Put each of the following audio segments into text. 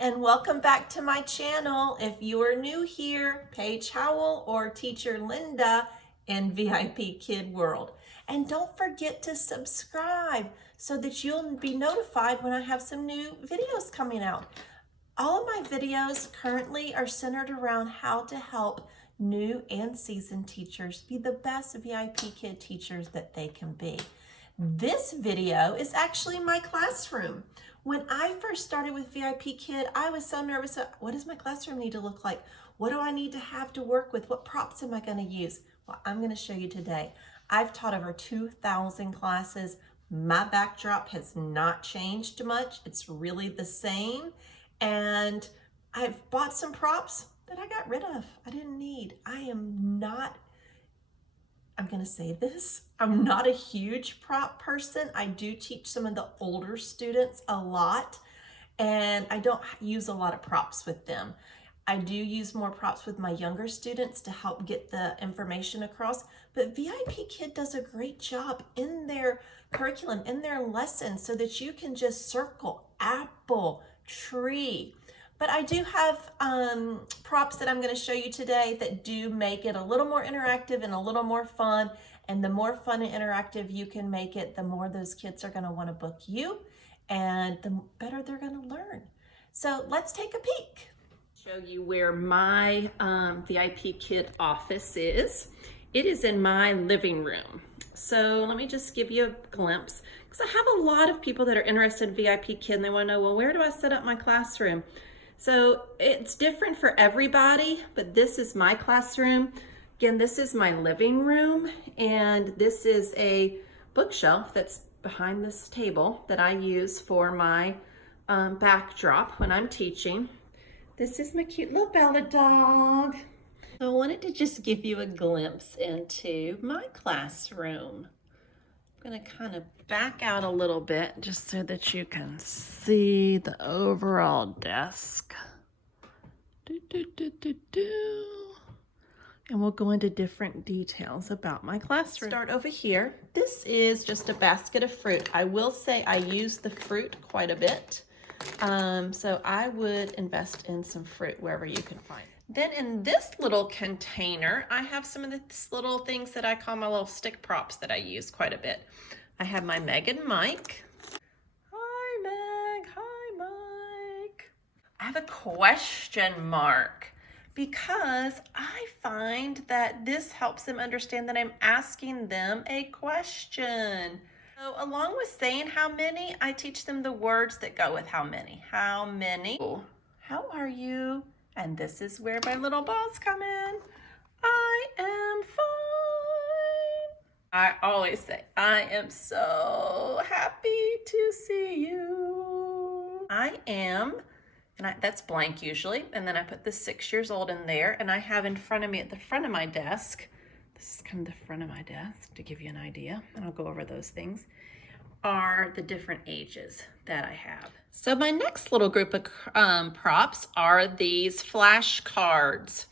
and welcome back to my channel. If you are new here, Paige Howell or Teacher Linda in VIP Kid World. And don't forget to subscribe so that you'll be notified when I have some new videos coming out. All of my videos currently are centered around how to help new and seasoned teachers be the best VIP Kid teachers that they can be. This video is actually my classroom. When I first started with VIP Kid, I was so nervous. What does my classroom need to look like? What do I need to have to work with? What props am I going to use? Well, I'm going to show you today. I've taught over 2,000 classes. My backdrop has not changed much. It's really the same. And I've bought some props that I got rid of. I didn't need. I'm going to say this, I'm not a huge prop person. I do teach some of the older students a lot, and I don't use a lot of props with them. I do use more props with my younger students to help get the information across, but VIP Kid does a great job in their curriculum, in their lessons, so that you can just circle apple, tree. But I do have props that I'm going to show you today that do make it a little more interactive and a little more fun. And the more fun and interactive you can make it, the more those kids are going to want to book you and the better they're going to learn. So let's take a peek. Show you where my VIP Kid office is. It is in my living room. So let me just give you a glimpse, because I have a lot of people that are interested in VIP Kid and they want to know, well, where do I set up my classroom? So it's different for everybody, but this is my classroom. Again, this is my living room, and this is a bookshelf that's behind this table that I use for my backdrop when I'm teaching. This is my cute little Bella dog. So I wanted to just give you a glimpse into my classroom. I'm going to kind of back out a little bit just so that you can see the overall desk. And we'll go into different details about my classroom. Start over here. This is just a basket of fruit. I will say I use the fruit quite a bit. So I would invest in some fruit wherever you can find it. Then in this little container, I have some of these little things that I call my little stick props that I use quite a bit. I have my Meg and Mike. Hi, Meg. Hi, Mike. I have a question mark because I find that this helps them understand that I'm asking them a question. So along with saying how many, I teach them the words that go with how many. How many? How are you? And this is where my little balls come in. I am fine. I always say, I am so happy to see you. I am, and that's blank usually. And then I put the 6 years old in there, and I have in front of me at the front of my desk, this is kind of the front of my desk to give you an idea, and I'll go over those things, are the different ages that I have. So my next little group of props are these flashcards.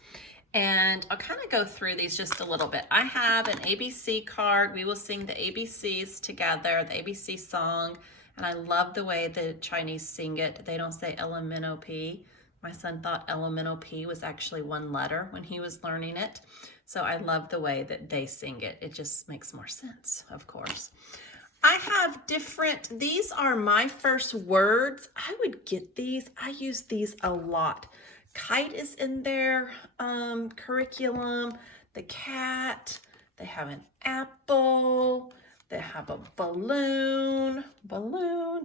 And I'll kind of go through these just a little bit. I have an ABC card. We will sing the ABCs together, the ABC song. And I love the way the Chinese sing it. They don't say LMNOP. My son thought LMNOP was actually one letter when he was learning it. So I love the way that they sing it. It just makes more sense, of course. I have these are my first words. I would get these. I use these a lot. Kite is in their curriculum. The cat. They have an apple. They have a balloon.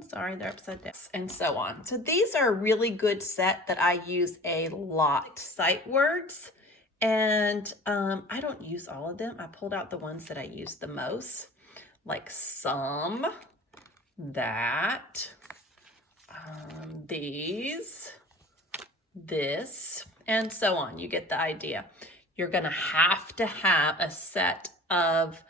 Sorry, they're upside down. And so on. So these are a really good set that I use a lot. Sight words. And I don't use all of them. I pulled out the ones that I use the most. Like some, that, these, this, and so on. You get the idea. You're going to have a set of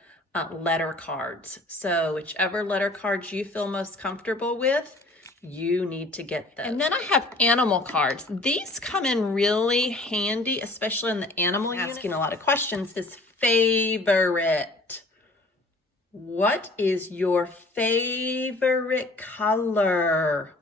letter cards. So whichever letter cards you feel most comfortable with, you need to get those. And then I have animal cards. These come in really handy, especially in the animal unit. Asking a lot of questions is favorite. What is your favorite color?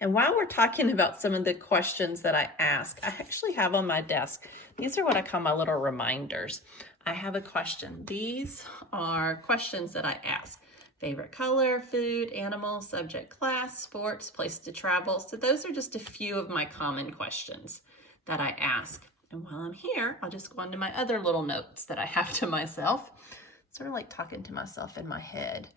And while we're talking about some of the questions that I ask, I actually have on my desk, these are what I call my little reminders. I have a question. These are questions that I ask. Favorite color, food, animal, subject, class, sports, place to travel. So those are just a few of my common questions that I ask. And while I'm here, I'll just go on to my other little notes that I have to myself. Sort of like talking to myself in my head.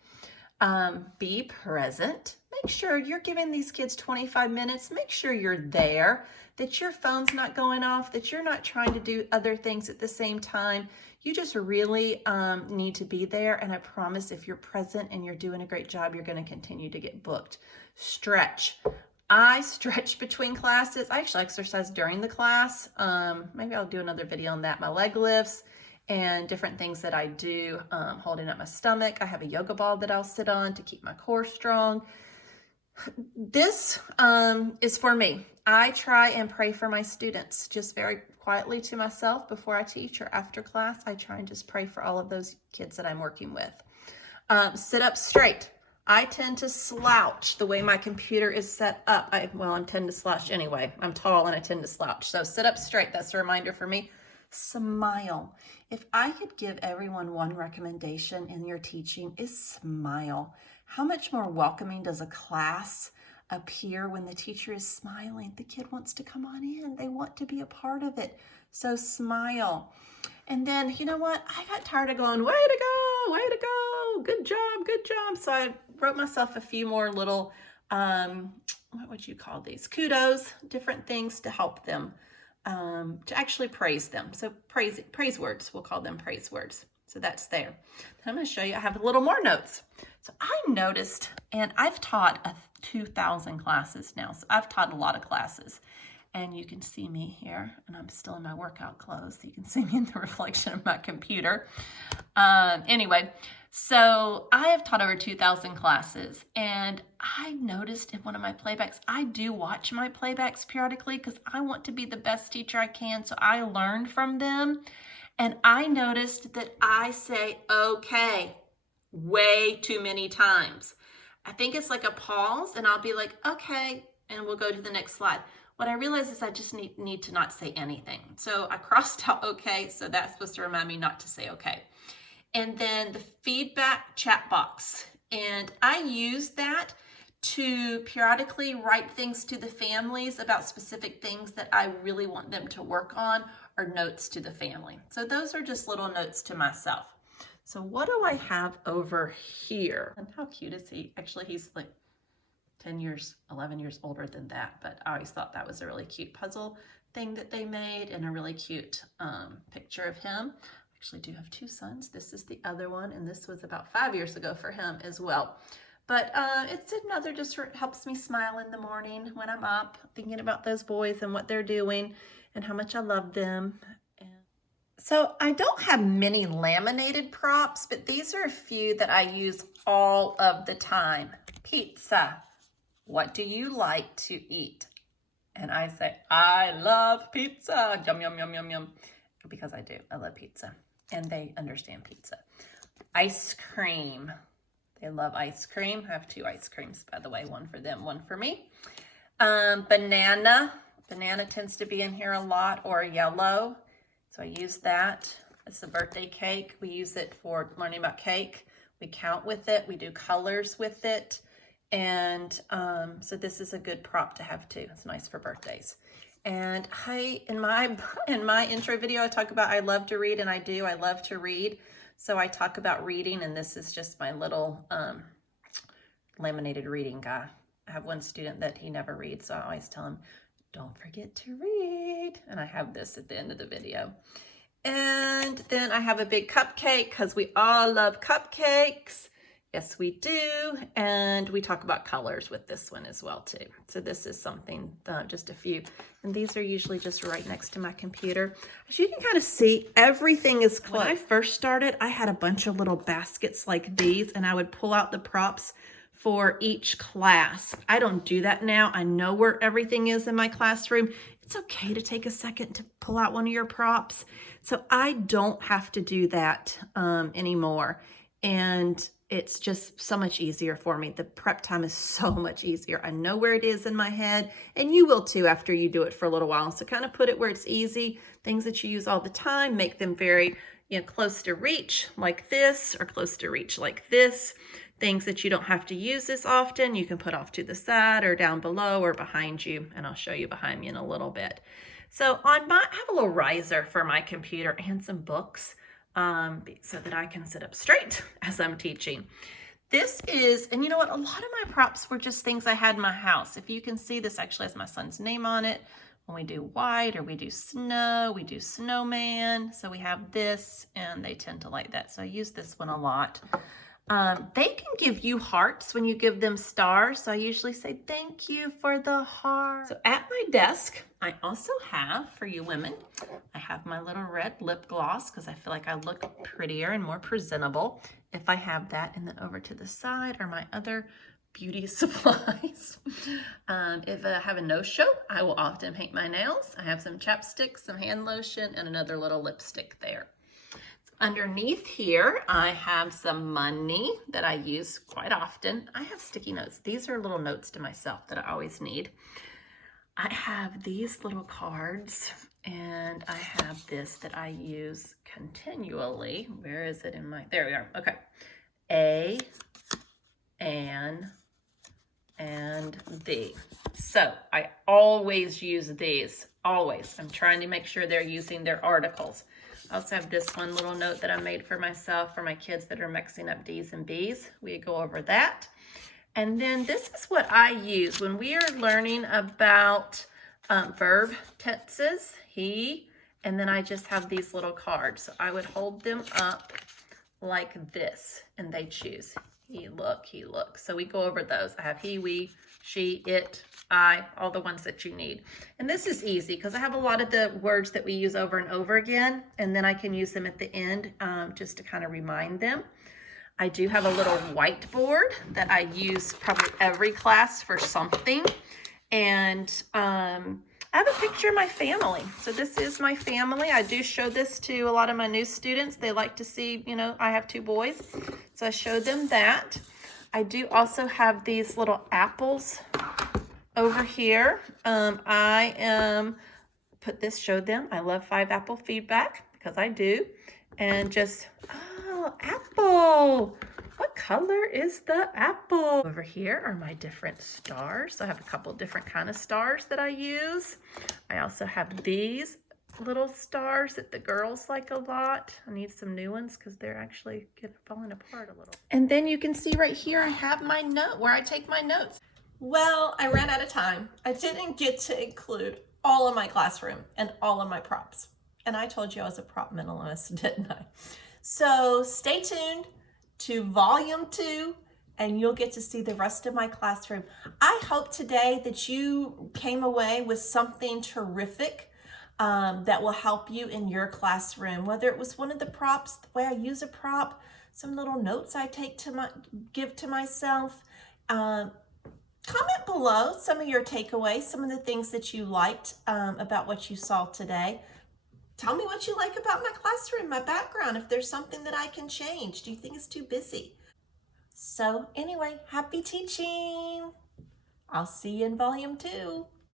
Be present. Make sure you're giving these kids 25 minutes. Make sure you're there, that your phone's not going off, that you're not trying to do other things at the same time. You just really need to be there. And I promise if you're present and you're doing a great job, you're going to continue to get booked. Stretch. I stretch between classes. I actually exercise during the class. Maybe I'll do another video on that. My leg lifts and different things that I do, holding up my stomach. I have a yoga ball that I'll sit on to keep my core strong. This is for me. I try and pray for my students just very quietly to myself before I teach or after class. I try and just pray for all of those kids that I'm working with. Sit up straight. I tend to slouch the way my computer is set up. I tend to slouch anyway. I'm tall and I tend to slouch. So sit up straight. That's a reminder for me. Smile. If I could give everyone one recommendation in your teaching, is smile. How much more welcoming does a class appear when the teacher is smiling? The kid wants to come on in. They want to be a part of it. So smile. And then, you know what? I got tired of going, way to go, good job, good job. So I wrote myself a few more little, what would you call these? Kudos, different things to help them, to actually praise them. So praise words, we'll call them praise words. So that's there. Then I'm going to show you, I have a little more notes. So I noticed, and I've taught 2,000 classes now. So I've taught a lot of classes. And you can see me here, and I'm still in my workout clothes. So you can see me in the reflection of my computer. Anyway, so I have taught over 2,000 classes, and I noticed in one of my playbacks, I do watch my playbacks periodically because I want to be the best teacher I can, so I learn from them. And I noticed that I say, okay, way too many times. I think it's like a pause, and I'll be like, okay, and we'll go to the next slide. What I realized is I just need to not say anything. So I crossed out okay, so that's supposed to remind me not to say okay. And then the feedback chat box. And I use that to periodically write things to the families about specific things that I really want them to work on, or notes to the family. So those are just little notes to myself. So what do I have over here? And how cute is he? Actually, he's like 10 years, 11 years older than that, but I always thought that was a really cute puzzle thing that they made, and a really cute picture of him. I actually do have 2 sons. This is the other one, and this was about 5 years ago for him as well. But it's another, just helps me smile in the morning when I'm up, thinking about those boys and what they're doing and how much I love them. So I don't have many laminated props, but these are a few that I use all of the time. Pizza. What do you like to eat? And I say, I love pizza. Yum, yum, yum, yum, yum. Because I do. I love pizza. And they understand pizza. Ice cream. They love ice cream. I have 2 ice creams, by the way. One for them, one for me. Banana. Banana tends to be in here a lot, or yellow. So I use that. It's a birthday cake. We use it for learning about cake. We count with it. We do colors with it. And so this is a good prop to have too. It's nice for birthdays. And in my intro video, I talk about I love to read, and I do. I love to read. So I talk about reading, and this is just my little laminated reading guy. I have one student that he never reads, so I always tell him, don't forget to read. And I have this at the end of the video. And then I have a big cupcake because we all love cupcakes. Yes, we do. And we talk about colors with this one as well, too. So this is something, just a few. And these are usually just right next to my computer. As you can kind of see, everything is close. When I first started, I had a bunch of little baskets like these, and I would pull out the props for each class. I don't do that now. I know where everything is in my classroom. It's okay to take a second to pull out one of your props. So I don't have to do that anymore. And it's just so much easier for me. The prep time is so much easier. I know where it is in my head, and you will too after you do it for a little while. So kind of put it where it's easy. Things that you use all the time, make them very, close to reach like this, or close to reach like this. Things that you don't have to use as often, you can put off to the side or down below or behind you, and I'll show you behind me in a little bit. So I have a little riser for my computer and some books, so that I can sit up straight as I'm teaching. This is, and you know what, a lot of my props were just things I had in my house. If you can see, this actually has my son's name on it. When we do white, or we do snow, we do snowman. So we have this, and they tend to like that. So I use this one a lot. They can give you hearts when you give them stars. So I usually say, thank you for the heart. So at my desk, I also have, for you women, I have my little red lip gloss because I feel like I look prettier and more presentable if I have that. And then over to the side are my other beauty supplies. If I have a nose show, I will often paint my nails. I have some chapstick, some hand lotion, and another little lipstick there. Underneath here, I have some money that I use quite often. I have sticky notes. These are little notes to myself that I always need. I have these little cards, and I have this that I use continually. Where is it in my, there we are. Okay. A, and the. So I always use these, always. I'm trying to make sure they're using their articles. I also have this one little note that I made for myself for my kids that are mixing up D's and B's. We go over that. And then this is what I use when we are learning about verb tenses, he, and then I just have these little cards. So I would hold them up like this, and they choose. He, look, he, look. So we go over those. I have he, we, she, it, I, all the ones that you need. And this is easy because I have a lot of the words that we use over and over again, and then I can use them at the end just to kind of remind them. I do have a little whiteboard that I use probably every class for something. And I have a picture of my family. So this is my family. I do show this to a lot of my new students. They like to see, I have 2 boys. So I show them that. I do also have these little apples over here. Show them. I love 5 apple feedback because I do. And just, oh, apple. What color is the apple? Over here are my different stars. So I have a couple different kind of stars that I use. I also have these little stars that the girls like a lot. I need some new ones because they're actually falling apart a little. And then you can see right here, I have my note where I take my notes. Well, I ran out of time. I didn't get to include all of my classroom and all of my props. And I told you I was a prop minimalist, didn't I? So stay tuned to volume 2, and you'll get to see the rest of my classroom. I hope today that you came away with something terrific that will help you in your classroom, whether it was one of the props, the way I use a prop, some little notes I take to give to myself. Comment below some of your takeaways, some of the things that you liked about what you saw today. Tell me what you like about my classroom, my background, if there's something that I can change. Do you think it's too busy? So anyway, happy teaching. I'll see you in volume 2.